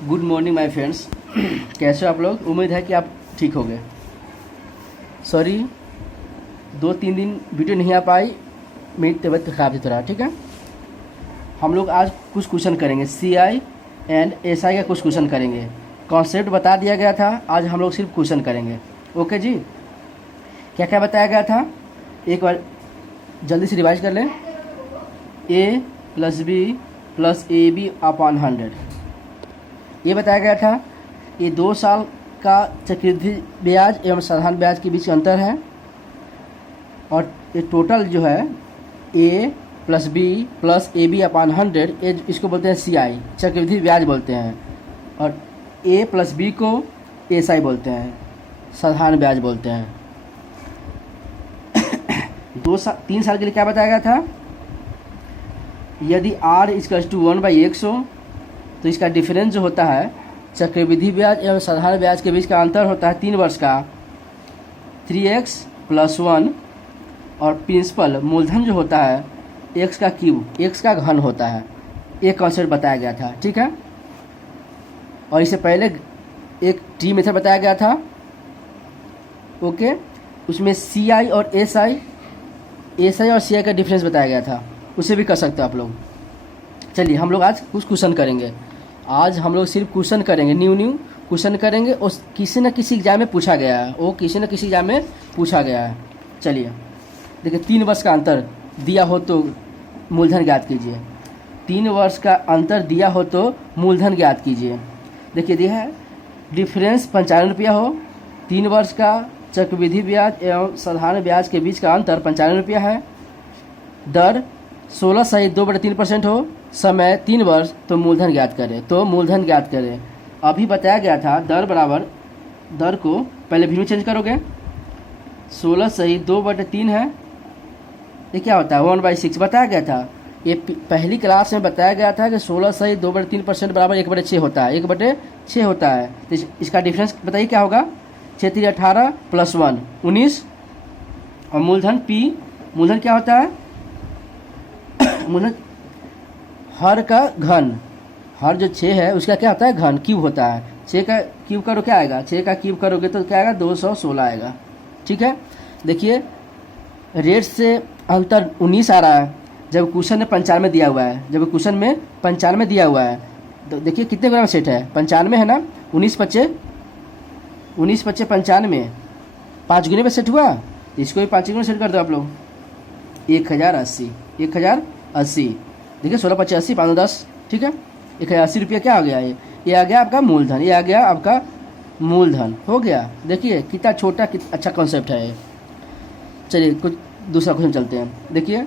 Good morning my friends. कैसे हो आप लोग? उम्मीद है कि आप ठीक हो गए। सॉरी 2-3 दिन वीडियो नहीं आ पाई, मेरी तबीयत खराब थी थोड़ा। ठीक है, हम लोग आज कुछ क्वेश्चन करेंगे, CI एंड SI का कुछ क्वेश्चन करेंगे। कॉन्सेप्ट बता दिया गया था, आज हम लोग सिर्फ क्वेश्चन करेंगे। ओके जी, क्या क्या बताया गया था एक बार जल्दी से रिवाइज कर लें। A + B + AB अपॉन 100 ये बताया गया था। ये 2 साल का चक्रवृद्धि ब्याज एवं साधारण ब्याज के बीच अंतर है, और ये टोटल जो है A + B + AB अपॉन 100 ये इसको बोलते हैं CI, चक्रवृद्धि ब्याज बोलते हैं, और A + B को SI बोलते हैं, साधारण ब्याज बोलते हैं। 3 साल के लिए क्या बताया गया था? यदि R = 1/x हो तो इसका डिफरेंस जो होता है चक्रवृद्धि ब्याज एवं साधारण ब्याज के बीच का अंतर होता है 3 वर्ष का 3x + 1, और प्रिंसिपल मूलधन जो होता है x का क्यूब, x का घन होता है। एक कॉन्सेप्ट बताया गया था। ठीक है, और इससे पहले एक ट्री मेथड बताया गया था। ओके, उसमें CI और SI और CI का डिफरेंस बताया गया था, उसे भी कर सकते हो आप लोग। चलिए हम लोग आज कुछ क्वेश्चन करेंगे। आज हम लोग सिर्फ क्वेश्चन करेंगे, न्यू क्वेश्चन करेंगे, और किसी न किसी एग्जाम में पूछा गया है, वो किसी न किसी एग्जाम में पूछा गया है। चलिए देखिए, 3 वर्ष का अंतर दिया हो तो मूलधन ज्ञात कीजिए। 3 वर्ष का अंतर दिया हो तो मूलधन ज्ञात कीजिए। देखिए दिया है डिफरेंस 95 रुपया हो, 3 वर्ष का चक्रवृद्धि ब्याज एवं साधारण ब्याज के बीच का अंतर 95 रुपया है, दर 16 सहित 2/3% हो, समय 3 वर्ष, तो मूलधन ज्ञात करें। तो मूलधन ज्ञात करें। अभी बताया गया था दर बराबर, दर को पहले भी चेंज करोगे, 16 सहित 2/3 है, ये क्या होता है 1/6 बताया गया था। ये पहली क्लास में बताया गया था कि 16 सहित 2/3% बराबर 1/6 होता है, 1/6 होता है। तो इसका डिफरेंस बताइए क्या होगा? 6 × 18 + 1 19, और मूलधन P, मूलधन क्या होता है? मूलधन हर का घन, हर जो 6 है उसका क्या होता है? घन, क्यूब होता है। 6 का क्यूब करो क्या आएगा? 6 का क्यूब करोगे तो क्या आएगा? 216 आएगा। ठीक है, देखिए रेट से अंतर 19 आ रहा है, जब क्वेश्चन में 95 दिया हुआ है। जब क्वेश्चन में 95 दिया हुआ है तो देखिए कितने ग्राम सेट है? 95 है ना, 19 × 5 = 95, 5 गुने में सेट हुआ। इसको भी 5 गुने सेट कर दो आप लोग, 1080, 1080। देखिए 16 × 5 = 80, 5 × 10, ठीक है, 1080 रुपया क्या आ गया? ये आ गया आपका मूलधन, ये आ गया आपका मूलधन, हो गया। देखिए कितना छोटा, कितना अच्छा कॉन्सेप्ट है ये। चलिए कुछ दूसरा क्वेश्चन चलते हैं। देखिए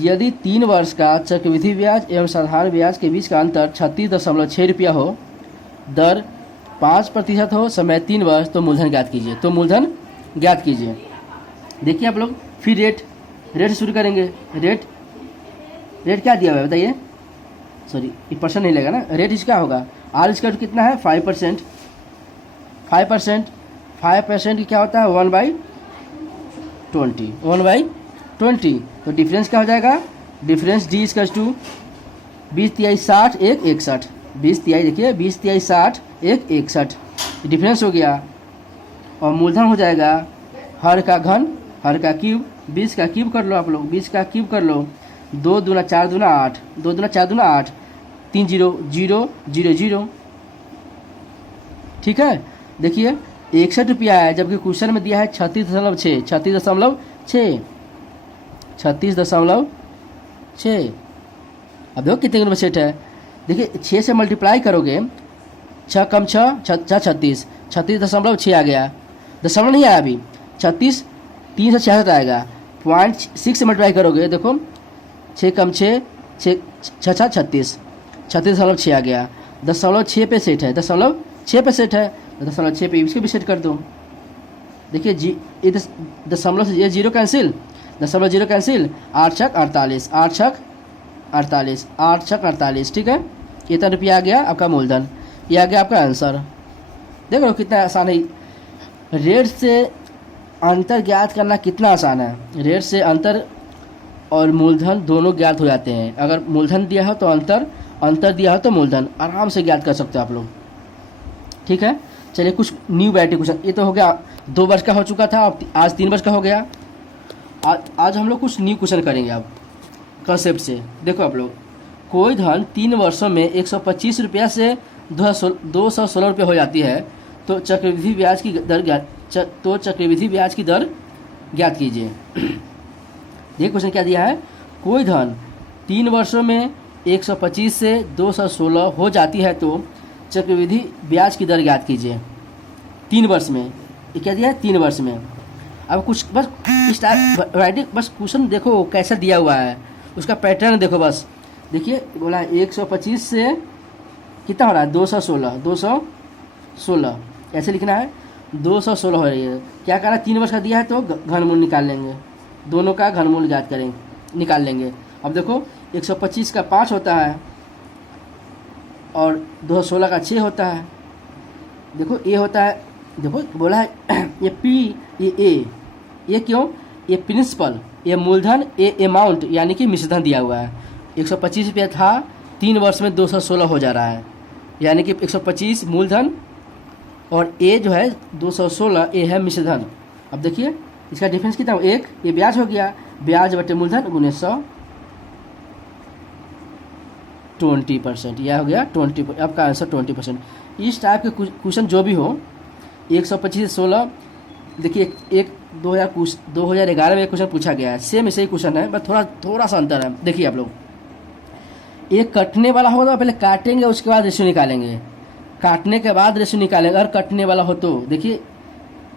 यदि 3 वर्ष का चक्रवृद्धि ब्याज एवं साधारण ब्याज के बीच का अंतर 36.6 रुपया हो, दर 5% हो, समय 3 वर्ष, तो मूलधन ज्ञात कीजिए। तो मूलधन ज्ञात कीजिए। देखिए आप लोग फिर रेट से शुरू करेंगे। रेट क्या दिया हुआ है बताइए? सॉरी ये परसेंट नहीं लेगा ना, रेट इसका होगा R इसका कितना है? 5%। 5% की क्या होता है? 1/20, 1/20। तो डिफरेंस क्या हो जाएगा? डिफरेंस D = 20 × 60 = 1/61, 20 × देखिए 20 × 60 = 1/61 डिफरेंस हो गया। और मूलधन हो जाएगा हर का घन, हर का क्यूब, 20 का क्यूब कर लो आप लोग, 20 का क्यूब कर लो, 2 दूना 4 दूना 8, 2 दूना 4 दूना 8, 3 0 0 0 0। ठीक है, देखिए 61 रुपया है, जबकि क्वेश्चन में दिया है 36.6, 36.6। अब देखो कितने में सेट है। देखिए 6 से मल्टीप्लाई करोगे, 6 × 6 = 36, 36.6 आ गया। दशमलव नहीं आया अभी, 36 3 से 66 आएगा। 0.6 से मल्टीप्लाई करोगे, देखो 6 × 6 = 36, 36.6 आ गया। 0.6 पे सेट है, 0.6 पे सेट है, 0.6 पे इसको भी सेट कर दो। देखिए जी, ये दशमलव से ये 0 कैंसिल, 0.0 कैंसिल, 8 × 6 = 48, 8 × 6 = 48। ठीक है, कितना रुपया आ गया आपका मूलधन? ये आ गया आपका आंसर। देख लो कितना आसान है। रेट से अंतर ज्ञात करना कितना आसान है। रेट से अंतर और मूलधन दोनों ज्ञात हो जाते हैं। अगर मूलधन दिया हो तो अंतर, अंतर दिया हो तो मूलधन आराम से ज्ञात कर सकते हो आप लोग। ठीक है, चलिए कुछ न्यू वैरायटी क्वेश्चन। ये तो हो गया 2 वर्ष का हो चुका था, अब आज 3 वर्ष का हो गया। आज हम लोग कुछ न्यू क्वेश्चन करेंगे अब कंसेप्ट से। देखो आप लोग, कोई धन 3 वर्षों में 125 रुपया से 216 रुपये हो जाती है तो चक्रवृद्धि ब्याज की दर ज्ञात कीजिए। ये क्वेश्चन क्या दिया है, कोई धन 3 वर्षों में 125 से 216 हो जाती है तो चक्रवृद्धि ब्याज की दर ज्ञात कीजिए। 3 वर्ष में, ये क्या दिया है, 3 वर्ष में। अब कुछ बस राइटिंग, बस क्वेश्चन देखो कैसा दिया हुआ है, उसका पैटर्न देखो। बस देखिए, बोला 125 से कितना हो रहा है, 216 ऐसे लिखना है, 216 हो रही है। क्या करा, 3 वर्ष का दिया है तो घनमूल निकाल लेंगे, दोनों का घनमूल ज्ञात करेंगे, निकाल लेंगे। अब देखो 125 का 5 होता है और 216 का 6 होता है। देखो ये होता है, देखो बोला है ये पी, ये ए, ये क्यों, ये प्रिंसिपल, ये मूलधन, ये अमाउंट यानी कि मिश्रधन दिया हुआ है। 125 रुपया था, 3 वर्ष में 216 हो जा रहा है, यानी कि 125 मूलधन और ए जो है 216, ए है मिश्रधन। अब देखिए इसका डिफरेंस कितना हो, 1, ये ब्याज हो गया, ब्याज बटे मूलधन गुने 100, 20%, यह हो गया 20। आपका आंसर 20%। इस टाइप के क्वेश्चन जो भी हो, 125 से 16, देखिए एक 2011 में एक क्वेश्चन पूछा गया है, सेम ऐसे ही क्वेश्चन है, बस थोड़ा सा अंतर है। देखिए आप लोग, एक कटने वाला होगा तो पहले काटेंगे, उसके बाद रेशियो निकालेंगे, काटने के बाद रेशियो निकालेंगे। अगर कटने वाला हो तो देखिए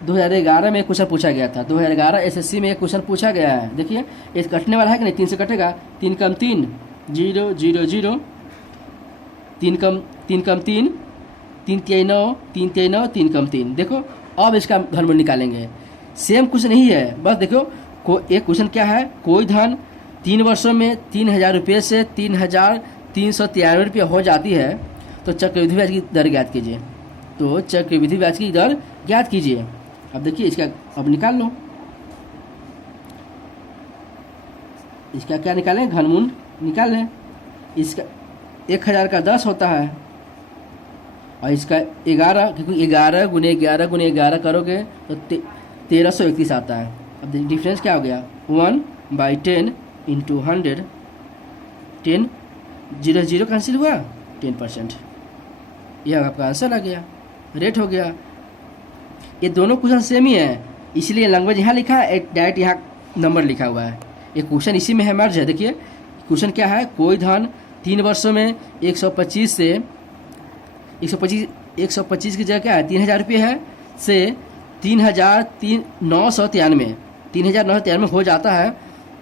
2011 में एक क्वेश्चन पूछा गया था, 2011 एसएससी में एक क्वेश्चन पूछा गया है। देखिए ये कटने वाला है कि नहीं, 3 से कटेगा, 3 कम 3 0 0 0, 3 कम 3 3 3 3 9 3 3 9 3 कम 3। देखो अब इसका घनमूल निकालेंगे। सेम क्वेश्चन ही है, बस देखो एक क्वेश्चन क्या है, कोई धन 3 वर्षों में 3000 रुपये से 3393 रुपये हो जाती है तो चक्रवृद्धि ब्याज की दर ज्ञात कीजिए। तो चक्रवृद्धि ब्याज की दर ज्ञात कीजिए। अब देखिए इसका अब निकाल लो, इसका क्या निकालें, घनमूल निकाल लें। इसका 1000 का 10 होता है और इसका 11, क्योंकि 11 गुने 11 गुने 11 करोगे तो 1331 आता है। अब डिफरेंस क्या हो गया, 1/10 इंटू 100, 10 0 0 कैंसिल हुआ, 10%। यह आपका आंसर आ गया, रेट हो गया। ये दोनों क्वेश्चन सेम ही है, इसलिए लैंग्वेज यहाँ लिखा है, डायरेक्ट यहाँ नंबर लिखा हुआ है। ये क्वेश्चन इसी में है, मर्ज है। देखिए क्वेश्चन क्या है, कोई धन 3 वर्षों में 125 से 125 की जगह क्या है, 3000 रुपये है, से 3993 हो जाता है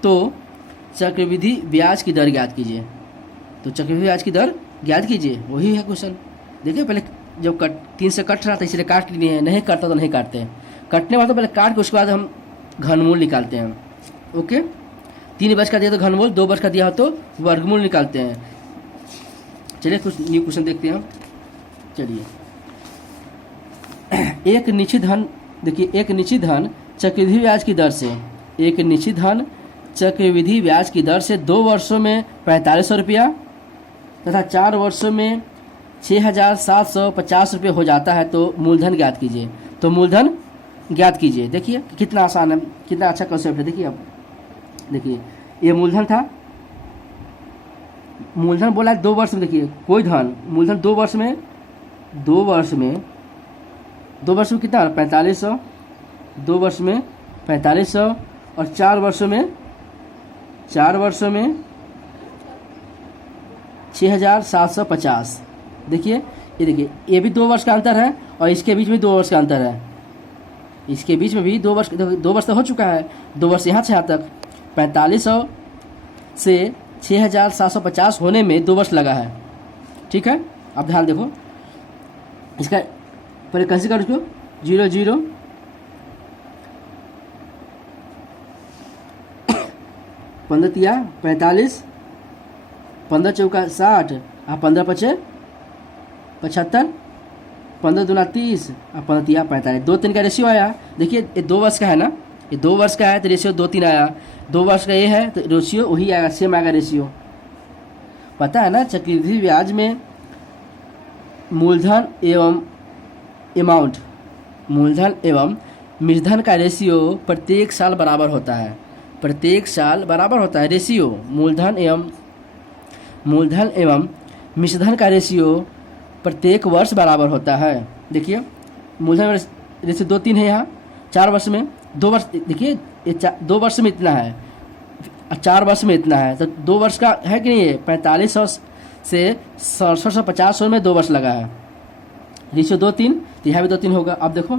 तो चक्रवृद्धि ब्याज की दर ज्ञात कीजिए। तो चक्रवृद्धि ब्याज की दर ज्ञात कीजिए, वही है क्वेश्चन। देखिए पहले जब 3 से कट रहा था इसलिए काट लिए हैं, नहीं कटता तो नहीं काटते, कटने वाला तो पहले काट के उसके बाद हम घनमूल निकालते हैं। ओके, 3 वर्ष का दिया तो घनमूल, 2 वर्ष का दिया हो तो वर्गमूल निकालते हैं। चलिए कुछ न्यू क्वेश्चन देखते हैं हम। चलिए, एक निश्चित धन, देखिए एक निश्चित धन चक्रवृद्धि ब्याज की दर से, एक निश्चित धन चक्रवृद्धि ब्याज की दर से 2 वर्षों में 4500 रुपया तथा 4 वर्षों में 6750 रुपये हो जाता है तो मूलधन ज्ञात कीजिए। तो मूलधन ज्ञात कीजिए। देखिए कितना आसान है, कितना अच्छा कॉन्सेप्ट है। देखिए अब देखिए ये मूलधन था, मूलधन बोला है 2 वर्ष में। देखिए कोई धन मूलधन 2 वर्ष में कितना 4500, 2 वर्ष में 4500 और 4 वर्षों में 6750। देखिए ये देखिए ये भी 2 वर्ष का अंतर है और इसके बीच में 2 वर्ष का अंतर है, इसके बीच में भी 2 वर्ष तो हो चुका है, 2 वर्ष यहाँ से यहाँ तक। 4500 से 6750 होने में 2 वर्ष लगा है। ठीक है, अब ध्यान देखो, इसका पहले कैसे कर उसको 0 0 15 तिया 45, 15 चौका 60 और 15 पचे 75, 15 दूना 30 और 15 तिया 45। 2 3 का रेशियो आया। देखिए ये 2 वर्ष का है ना, ये 2 वर्ष का है तो रेशियो 2 3 आया। 2 वर्ष का ये है तो रेशियो वही आएगा, सेम आएगा रेशियो। पता है ना, चक्रवृद्धि ब्याज में मूलधन एवं अमाउंट, मूलधन एवं मूलधन का रेशियो प्रत्येक साल बराबर होता है, प्रत्येक साल बराबर होता है रेशियो। मूलधन एवं मिश्रधन का रेशियो प्रत्येक वर्ष बराबर होता है। देखिए मूलधन रेशियो 2-3 है यहाँ, 4 वर्ष में 2 वर्ष, देखिए ये 2 वर्ष में इतना है, 4 वर्ष में इतना है, तो 2 वर्ष का है कि नहीं है। 4500 से 6750 में 2 वर्ष लगा है, रेशियो 2-3, तो यहाँ भी 2-3 होगा। अब देखो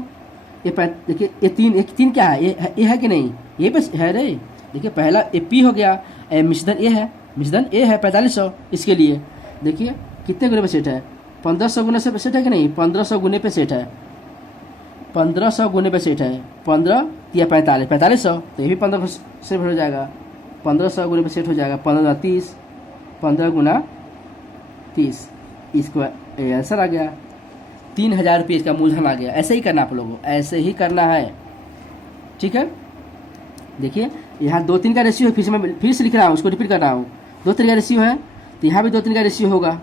ये देखिए ये 3 क्या है, ये है कि नहीं, ये बस है रे। देखिए पहला ए पी हो गया, मिश्रधन ए है, मिश्रधन ए है 4500, इसके लिए देखिए कितने गुने पे सेट है, 1500 गुने से सेट है कि नहीं, 1500 गुने पे सेट है, 1500 गुने पे सेट है, 15 या 4500, तो ये भी 15 से हो जाएगा, 1500 गुने पे सेट हो जाएगा, 15 30, 15 गुना 30, इसको आंसर आ गया 3000 रुपये इसका मूलधन आ गया। ऐसे ही करना आप लोगों को, ऐसे ही करना है, ठीक है। देखिए यहाँ 2-3 का रेशियो है, फिर से लिख रहा हूँ, उसको रिपीट कर रहा हूँ। 2-3 का रेशियो है तो यहाँ भी 2-3 का रेशियो होगा।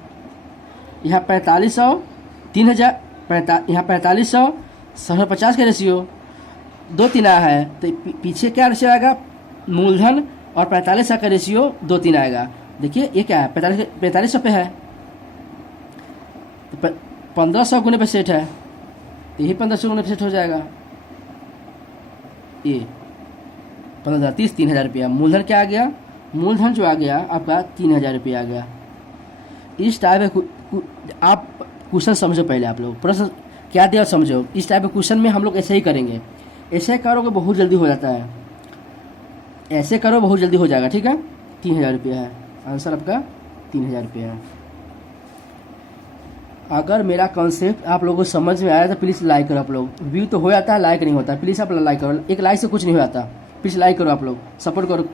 यहाँ 4500 3000, यहाँ 4500 750 का रेशियो 2-3 आया है, तो पीछे क्या रेशियो आएगा, मूलधन और 4500 का रेशियो 2-3 आएगा। देखिए ये क्या है, 4500 पे है, 1500 गुने पे सेट है, यही 1500 गुने पे सेट हो जाएगा, ये 15 30 3000 रुपया। मूलधन क्या आ गया, मूलधन जो आ गया आपका 3000 रुपया आ गया। इस टाइप आप क्वेश्चन समझो, पहले आप लोग प्रश्न क्या दिया समझो। इस टाइप के क्वेश्चन में हम लोग ऐसे ही करेंगे, ऐसे करोगे बहुत जल्दी हो जाता है, ऐसे करो बहुत जल्दी हो जाएगा, ठीक है। 3000 रुपया है आंसर आपका, 3000 रुपया है। अगर मेरा कॉन्सेप्ट आप लोगों को समझ में आया तो प्लीज़ लाइक करो आप लोग। व्यू तो हो जाता है, लाइक नहीं होता, प्लीज़ आप लाइक करो, एक लाइक से कुछ नहीं हो जाता, प्लीज़ लाइक करो आप लोग, सपोर्ट करो,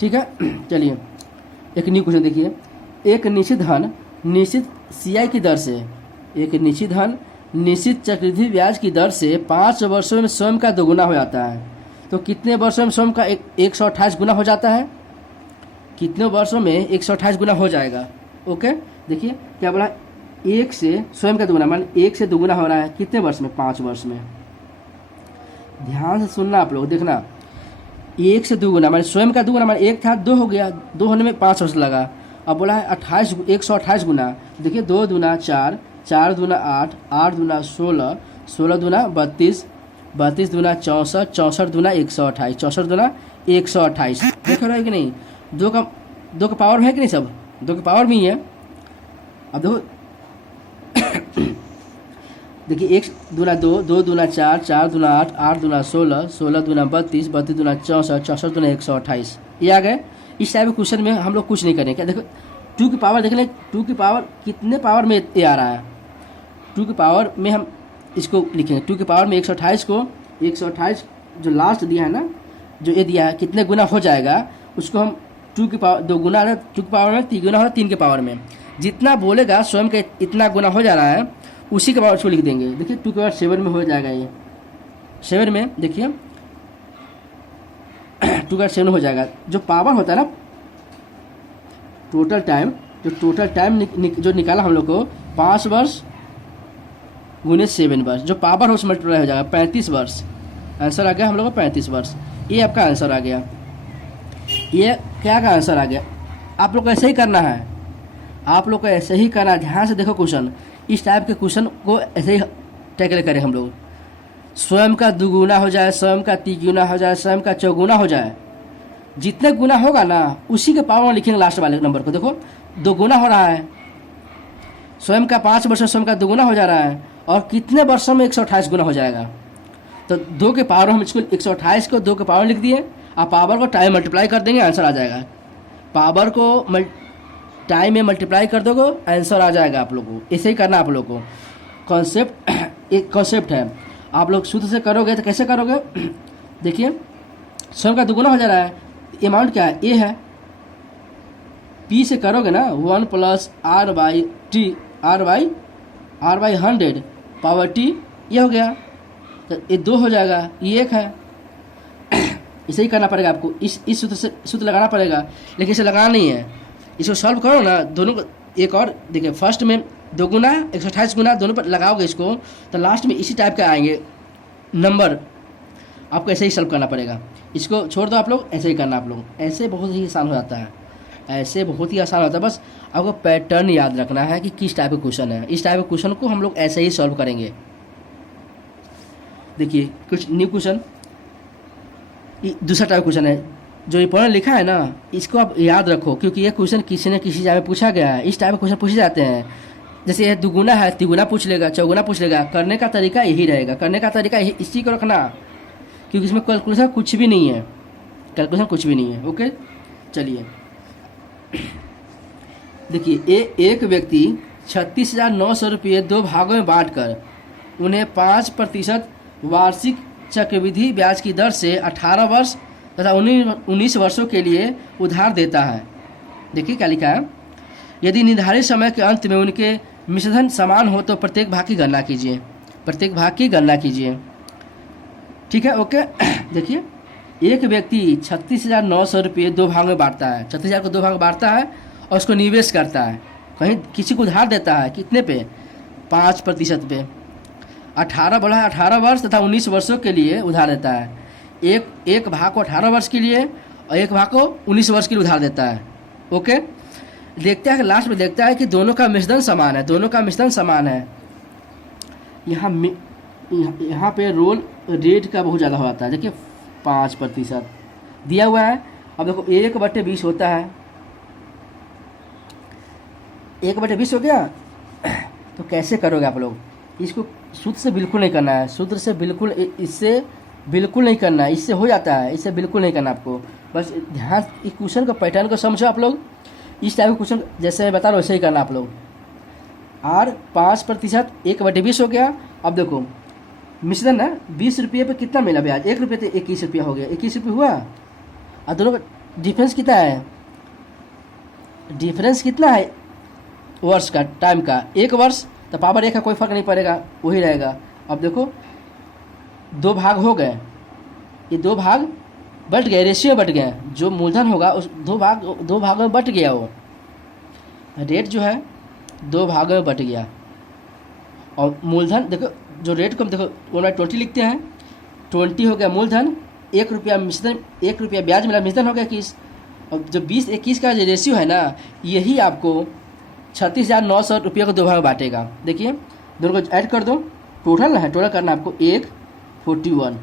ठीक है। चलिए एक न्यू क्वेश्चन देखिए। एक निश्चित धन निश्चित CI की दर से, एक निश्चित धन निश्चित चक्रवृद्धि ब्याज की दर से 5 वर्षों में स्वयं का दोगुना हो जाता है, तो कितने वर्षों में स्वयं का 128 गुना हो जाता है, कितने वर्षों में 128 गुना हो जाएगा। ओके देखिए क्या बोला, 1 से स्वयं का दोगुना, मान 1 से दोगुना हो रहा है कितने वर्ष में, 5 वर्ष में। ध्यान से सुनना आप लोग, देखना 1 से दोगुना मान स्वयं का दोगुना, मान 1 था 2 हो गया, 2 होने में 5 वर्ष लगा। अब बोला है 128 गुना, देखिए 2 दूना 4, 4 दूना 8, 8 दूना 16, 16 दूना 32, 32 दूना 64, 64 दूना 128, 64 दूना 128। देख रहे हो कि नहीं, 2 का पावर है कि नहीं, सब 2 के पावर में ही है। अब देखो देखिए 1 दूना 2, 2 दूना 4, 4 दूना 8, 8 दूना 16, 16 दूना 32, 32 दूना 64, 64 दूना 128, ये आ गए। इस टाइप के क्वेश्चन में हम लोग कुछ नहीं करेंगे। क्या देखो 2 की पावर देख लें, 2 की पावर कितने पावर में ये आ रहा है, 2 की पावर में हम इसको लिखेंगे, 2 की पावर में 128 को, 128 जो लास्ट दिया है ना, जो ये दिया है कितने गुना हो जाएगा, उसको हम 2 की पावर 2 गुना, 2 की पावर में 3 गुना हो, 3 के पावर में जितना बोलेगा स्वयं के इतना गुना हो जा रहा है, उसी के पावर उसको लिख देंगे। देखिए 2 के पावर 7 में हो जाएगा, ये 7 में देखिए 2 के पावर 7 हो जाएगा। जो पावर होता है ना, टोटल टाइम, जो टोटल टाइम जो निकाला हम लोग को 5 वर्ष गुने 7 वर्ष, जो पावर हाउस मल्टीप्लाई हो जाएगा 35 वर्ष। आंसर आ गया हम लोग को 35 वर्ष, ये आपका आंसर आ गया। ये क्या का आंसर आ गया। आप लोग को ऐसे ही करना है, आप लोग को ऐसे ही करना है। ध्यान से देखो क्वेश्चन, इस टाइप के क्वेश्चन को ऐसे ही टैकल करें हम लोग। स्वयं का दुगुना हो जाए, स्वयं का तिगुना हो जाए, स्वयं का चौगुना हो जाए, जितने गुना होगा ना उसी के पावर में लिखेंगे लास्ट वाले नंबर को। देखो 2 गुना हो रहा है, स्वयं का 5 वर्ष स्वयं का 2 गुना हो जा रहा है, और कितने वर्षों में 128 गुना हो जाएगा। तो 2 के पावर हम इसको 128 को 2 के पावर लिख दिए, आप पावर को टाइम मल्टीप्लाई कर देंगे, आंसर आ जाएगा। पावर को टाइम में मल्टीप्लाई कर दोगे, आंसर आ जाएगा आप लोगों को। ऐसे ही करना आप लोगों को। कॉन्सेप्ट एक कॉन्सेप्ट है, आप लोग शुद्ध से करोगे तो कैसे करोगे, देखिए स्वयं का 2 गुना हो जा रहा है, अमाउंट क्या है, ए है, पी से करोगे ना 1 + r/t, r/100 पावर t, ये हो गया, तो ये 2 हो जाएगा, ये 1 है। इसे ही करना पड़ेगा आपको, इस सूत्र से सूत्र लगाना पड़ेगा, लेकिन इसे लगाना नहीं है, इसको सॉल्व करो ना, दोनों को एक और देखिए, फर्स्ट में 2 गुना 128 गुना दोनों पर लगाओगे इसको, तो लास्ट में इसी टाइप के आएंगे नंबर। आपको ऐसे ही सॉल्व करना पड़ेगा, इसको छोड़ दो आप लोग, ऐसे ही करना आप लोग, ऐसे बहुत ही आसान हो जाता है, ऐसे बहुत ही आसान होता है। बस आपको पैटर्न याद रखना है कि किस टाइप का क्वेश्चन है, इस टाइप के क्वेश्चन को हम लोग ऐसे ही सॉल्व करेंगे। देखिए कुछ न्यू क्वेश्चन, दूसरा टाइप क्वेश्चन है, जो इंपॉर्टेंट लिखा है ना इसको आप याद रखो, क्योंकि ये क्वेश्चन किसी न किसी जगह में पूछा गया है। इस टाइप के क्वेश्चन पूछे जाते हैं, जैसे ये दुगुना है तिगुना पूछ लेगा, चौगुना पूछ लेगा, करने का तरीका यही रहेगा, करने का तरीका यही, इसी को रखना, क्योंकि इसमें कैलकुलेशन कुछ भी नहीं है, कैलकुलेशन कुछ भी नहीं है। ओके चलिए देखिए, एक व्यक्ति 36,900 रुपये 2 भागों में बांटकर उन्हें 5% वार्षिक चक्रवृद्धि ब्याज की दर से 18 वर्ष तथा 19 वर्षों के लिए उधार देता है। देखिए क्या लिखा है, यदि निर्धारित समय के अंत में उनके मिश्रधन समान हो तो प्रत्येक भाग की गणना कीजिए, प्रत्येक भाग की गणना कीजिए। ठीक है ओके। देखिए एक व्यक्ति 36,900 रुपये 2 भाग में बांटता है, 36,000 को 2 भाग में बांटता है और उसको निवेश करता है, कहीं किसी को उधार देता है, कितने पे, 5% पे, 18 वर्ष तथा 19 वर्षों के लिए उधार देता है। एक भाग को 18 वर्ष के लिए और एक भाग को 19 वर्ष के लिए उधार देता है। ओके देखते हैं कि लास्ट में देखता है कि दोनों का मिश्रण समान है, दोनों का मिश्रण समान है। यहाँ पे रोल रेट का बहुत ज़्यादा हो जाता है। देखिए 5% दिया हुआ है। अब देखो 1/20 होता है, 1/20 हो गया, तो कैसे करोगे आप लोग, इसको सूत्र से बिल्कुल नहीं करना है, सूत्र से बिल्कुल, इससे बिल्कुल नहीं करना है, इससे हो जाता है, इससे बिल्कुल नहीं करना आपको। बस ध्यान इस क्वेश्चन का पैटर्न को समझो आप लोग, इस टाइप का क्वेश्चन जैसे मैं बता रहा हूँ वैसे ही करना आप लोग। और 5% 1/20 हो गया। अब देखो मिश्रण है, 20 रुपये पे कितना मिला ब्याज, 1 रुपये तो 21 रुपया हो गया, 21 रुपये हुआ। और दोनों का डिफरेंस कितना है, डिफरेंस कितना है वर्ष का, टाइम का, 1 वर्ष, तो पावर 1 का कोई फर्क नहीं पड़ेगा, वही रहेगा। अब देखो 2 भाग हो गए, ये 2 भाग बट गए, रेशियो बट गए, जो मूलधन होगा उस 2 भागों में बट गया, वो रेट जो है 2 भागों में बट गया। और मूलधन देखो, जो रेट को हम देखो 1/20 लिखते हैं, 20 हो गया मूलधन, 1 रुपया मिश्रण, 1 रुपया ब्याज मिला, मिश्रण हो गया 21। और जो 20-21 का जो रेशियो है ना, यही आपको 36,900 रुपये को 2 भाग में बांटेगा। देखिए दोनों को ऐड कर दो, टोटल है, टोटल करना आपको 41,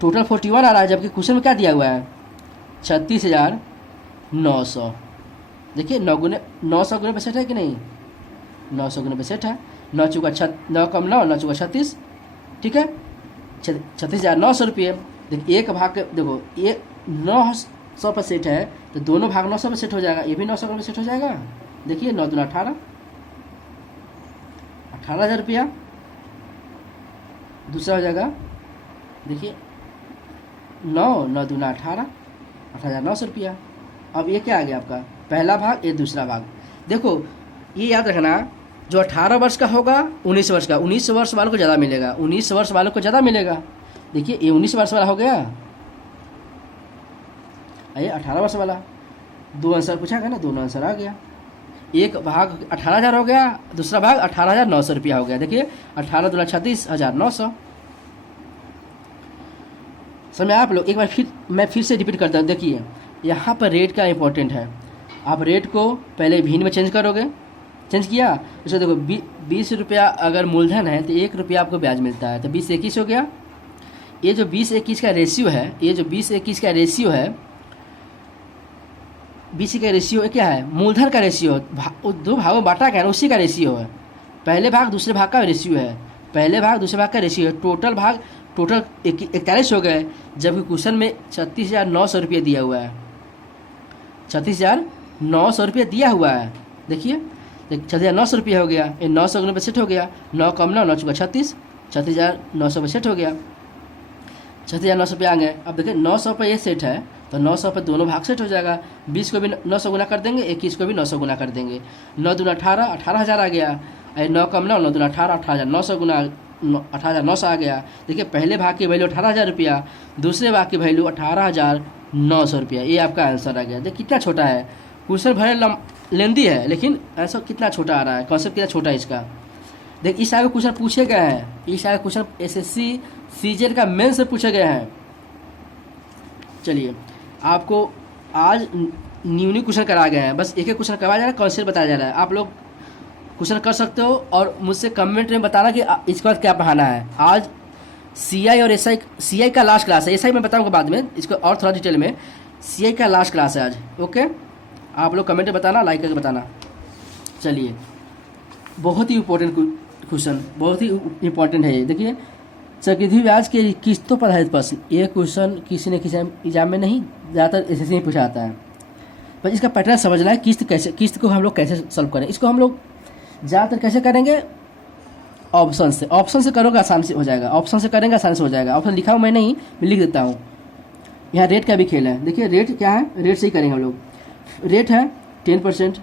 टोटल 41 आ रहा है, जबकि क्वेश्चन में क्या दिया हुआ है 36,900। देखिए 900 गुने 62 है कि नहीं, 900 गुने 62 है, 9 चौका 9 कम 9, 9 चौका 36, ठीक है, 36,900 रुपये। देखिए एक भाग देखो, ये 900 पर सेट है, तो दोनों भाग 900 पर सेट हो जाएगा, ये भी 900 पर सेट हो जाएगा। देखिए 9 दूना 18, 18,000 रुपया। दूसरा हो जाएगा, देखिए 9 दूना 18, 18,900 रुपया। अब ये क्या आ गया आपका, पहला भाग, ये दूसरा भाग। देखो ये याद रखना, जो 18 वर्ष का होगा 19 वर्ष का, 19 वर्ष वालों को ज़्यादा मिलेगा, 19 वर्ष वालों को ज़्यादा मिलेगा। देखिए ये 19 वर्ष वाला हो गया, ये 18 वर्ष वाला, 2 आंसर पूछा गया ना, 2 आंसर आ गया। एक भाग 18,000 हो गया, दूसरा भाग 18,900 रुपया हो गया। देखिए 18 दूना 36,900। समय आप लोग एक बार मैं फिर से रिपीट करता हूँ। देखिए यहाँ पर रेट का इंपॉर्टेंट है, आप रेट को पहले भिन्न में चेंज करोगे, चेंज किया, उसको देखो 20 रुपया अगर मूलधन है तो 1 रुपया आपको ब्याज मिलता है, तो 20-21 हो गया। ये जो 20-21 का रेशियो है, ये जो 20-21 का रेशियो है, 20 का रेशियो क्या है, मूलधन का रेशियो, 2 भागों बांटा गया है उसी का रेशियो है, पहले भाग दूसरे भाग का रेशियो है, पहले भाग दूसरे भाग का रेशियो है। टोटल भाग टोटल 41 हो गए, जबकि क्वेश्चन में 36,900 रुपये दिया हुआ है, 36,900 रुपये दिया हुआ है। देखिए 36,900 रुपये हो गया, ये 900 गुने पे सेट हो गया, 9 कम 9, 9 चौका 36, 36,900 पे सेट हो गया, 36,900 पे आ गए। अब देखिए 900 पे ये सेट है, तो 900 पे दोनों भाग सेट हो जाएगा, 20 को भी 900 गुना कर देंगे, 21 को भी 900 गुना कर देंगे, 9 दूना 18, 18,000 आ गया, 9 कम 9, 9 दूना 18, 18,900 गुना 18,900 आ गया। देखिए पहले भाग की वैल्यू 18,000 रुपया, दूसरे भाग की वैल्यू 18,900 रुपया, ये आपका आंसर आ गया। देखिए कितना छोटा है, क्वेश्चन भले लेंदी है, लेकिन ऐसा कितना छोटा आ रहा है, कॉन्सेप्ट कितना छोटा है इसका। देख इस टाइप के क्वेश्चन पूछे गए हैं, इस टाइप के क्वेश्चन एसएससी सीजेड का मेन से पूछे गए हैं। चलिए आपको आज न्यू क्वेश्चन कराए गए हैं, बस एक एक क्वेश्चन करवाया जा रहा है, कॉन्सेप्ट बताया जा रहा है। आप लोग क्वेश्चन कर सकते हो और मुझसे कमेंट में बताना कि इसके बाद क्या पढ़ाना है। आज सीआई और एसआई, सीआई का लास्ट क्लास है, एसआई मैं बताऊंगा बाद में, इसको और थोड़ा डिटेल में। सीआई का लास्ट क्लास है आज, ओके। आप लोग कमेंट में बताना, लाइक करके बताना। चलिए बहुत ही इम्पोर्टेंट क्वेश्चन, बहुत ही इम्पोर्टेंट है ये। देखिए चक्रवृद्धि ब्याज के किस्तों पर आधारित प्रश्न, ये क्वेश्चन किसी न किसी एग्जाम में नहीं, ज़्यादातर एसएससी में पूछा जाता है। पर इसका पैटर्न समझना है, किस्त को हम लोग कैसे सॉल्व करें। इसको हम लोग ज़्यादातर कैसे करेंगे, ऑप्शन से करोगे आसान से हो जाएगा, ऑप्शन से करेंगे आसान से हो जाएगा। ऑप्शन लिखा हूँ मैं नहीं, मैं लिख देता हूँ। यहाँ रेट का भी खेल है, देखिए रेट क्या है, रेट से ही करेंगे हम लोग। रेट है 10%,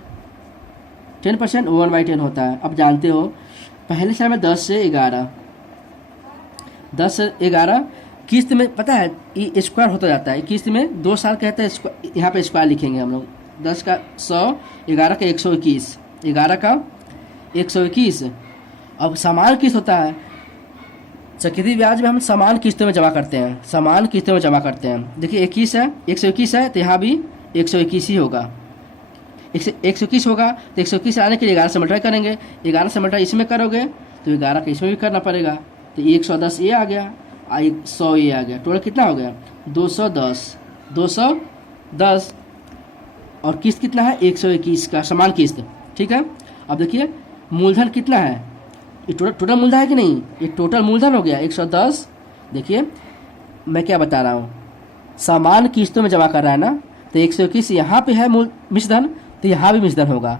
10% 1/10 होता है। अब जानते हो पहले साल में 10 से 11, 10 से 11 किस्त में पता है ये स्क्वायर होता जाता है। किस्त में 2 साल कहते हैं, यहाँ पे स्क्वायर लिखेंगे हम लोग। 10 का 100, 11 का 121, 11 का 121। अब समान किस्त होता है, चक्रवृद्धि ब्याज में हम समान किस्तों में जमा करते हैं, समान किस्तों में जमा करते हैं। देखिए 21 है, 121 है, तो यहाँ भी 121 ही होगा। 121 होगा तो 121 आने के लिए 11 से मल्टीप्लाई करेंगे, 11 से मल्टीप्लाई इसमें करोगे तो 11 का इसमें भी करना पड़ेगा, तो 110 ये आ गया, 100 ये आ गया। टोटल कितना हो गया, 210 और किस्त कितना है 121 का समान किस्त, ठीक है। अब देखिए मूलधन कितना है, ये टोटल मूलधन है कि नहीं, ये टोटल मूलधन हो गया 110। देखिए मैं क्या बता रहा हूँ, समान किस्तों में जमा कर रहा है ना, तो 121 यहाँ पे है मिश्रधन, तो यहाँ भी मिश्रधन होगा,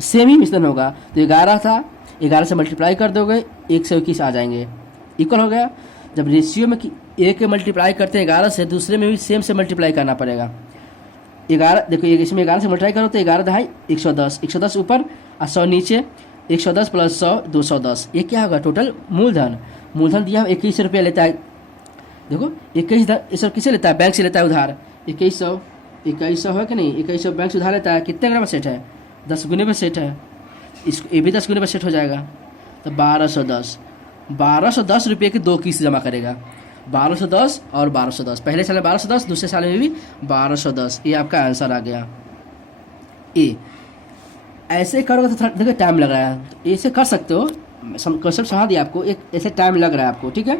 सेम ही मिश्रधन होगा। तो 11 था, 11 से मल्टीप्लाई कर दोगे 121 आ जाएंगे, इक्वल हो गया। जब रेशियो में एक मल्टीप्लाई करते हैं 11 से, दूसरे में भी सेम से मल्टीप्लाई करना पड़ेगा। 11 देखो, इसमें 11 से मल्टीप्लाई करो तो 11 दहाई 110, 110 ऊपर और 100 नीचे, 110 प्लस 100 210। ये क्या होगा, टोटल मूलधन। मूलधन दिया 21 रुपया लेता है। देखो 21 किसे लेता है, बैंक से लेता है उधार। 2100 है कि नहीं, 2100 बैंक से उधार लेता है। कितने ग्राम सेट है, 10 गुने पे सेट है, इसको ये भी 10 गुने पे सेट हो जाएगा। तो 1210 रुपये की 2 किस्त जमा करेगा, 1210 और 1210। पहले साल में 1210, दूसरे साल में भी 1210। ये आपका आंसर आ गया ए। ऐसे करोगे तो थोड़ा देखिए टाइम लग रहा है, तो ऐसे कर सकते हो, कॉन्सेप्ट समझा दिया आपको। एक ऐसे टाइम लग रहा है आपको, ठीक है।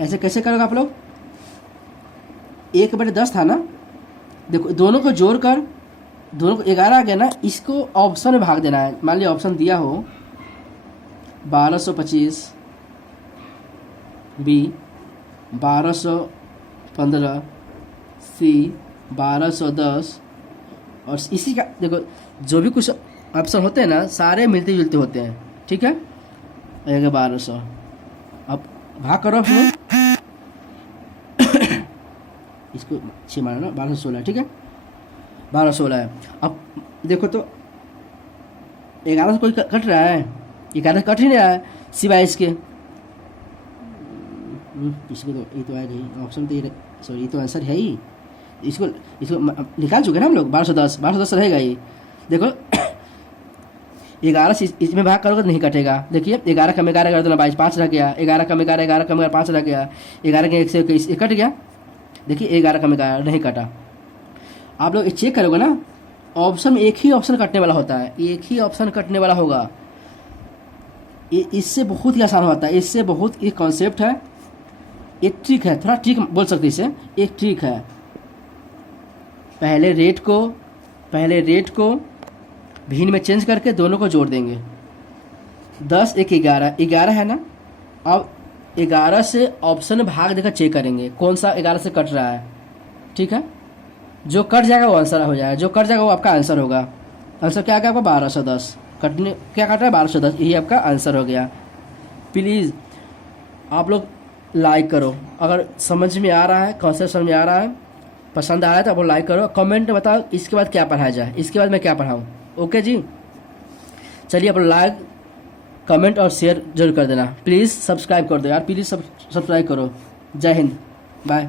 ऐसे कैसे करोगे आप लोग, 1/10 था ना, देखो दोनों को जोड़कर दोनों को 11 आ गया ना, इसको ऑप्शन में भाग देना है। मान लिया ऑप्शन दिया हो 1225, बी 1215, सी 1210, और इसी का देखो जो भी कुछ ऑप्शन होते हैं ना, सारे मिलते जुलते होते हैं, ठीक है। 1200, अब भाग करो फिर इसको 6 मारना, 1216, ठीक है, 1216 है। अब देखो तो 11 से कोई कट रहा है, 11 कट ही नहीं रहा है सिवाय इसके। इसको तो ये तो आएगा ही ऑप्शन, तो ये सॉरी ये तो आंसर है ही। इसको निकाल चुके ना हम लोग, 1210 रहेगा ये। देखो 11 से इसमें भाग करोगे तो नहीं कटेगा। देखिए 11 कम 11 कर दो 22, 5 रह गया। 11 कम 11, 11 कम 11, 5 रह गया। 11 के 121 कट गया। देखिए 11 कम 11 नहीं कटा। आप लोग चेक करोगे ना, ऑप्शन में एक ही ऑप्शन कटने वाला होता है, एक ही ऑप्शन कटने वाला होगा। इससे बहुत ही आसान होता है, इससे बहुत एक कॉन्सेप्ट है, एक ट्रिक है, थोड़ा ट्रिक बोल सकते इसे, एक ट्रिक है। पहले रेट को भिन्न में चेंज करके दोनों को जोड़ देंगे। 10 1 11 है ना। अब 11 से ऑप्शन में भाग देकर चेक करेंगे कौन सा 11 से कट रहा है, ठीक है। जो कट जाएगा वो आंसर हो जाएगा, जो कट जाएगा वो आपका आंसर होगा। आंसर क्या आ गया आपका 1210, कटने क्या कट रहा है 1210, यही आपका आंसर हो गया। प्लीज़ आप लोग लाइक करो, अगर समझ में आ रहा है, कॉन्सेप्ट समझ में आ रहा है, पसंद आ रहा है तो आप लोग लाइक करो, कमेंट में बताओ इसके बाद क्या पढ़ाया जाए, इसके बाद मैं क्या पढ़ाऊँ। ओके जी, चलिए आप लोग लाइक कमेंट और शेयर जरूर कर देना। प्लीज़ सब्सक्राइब कर दो यार, प्लीज़ सब्सक्राइब करो। जय हिंद, बाय।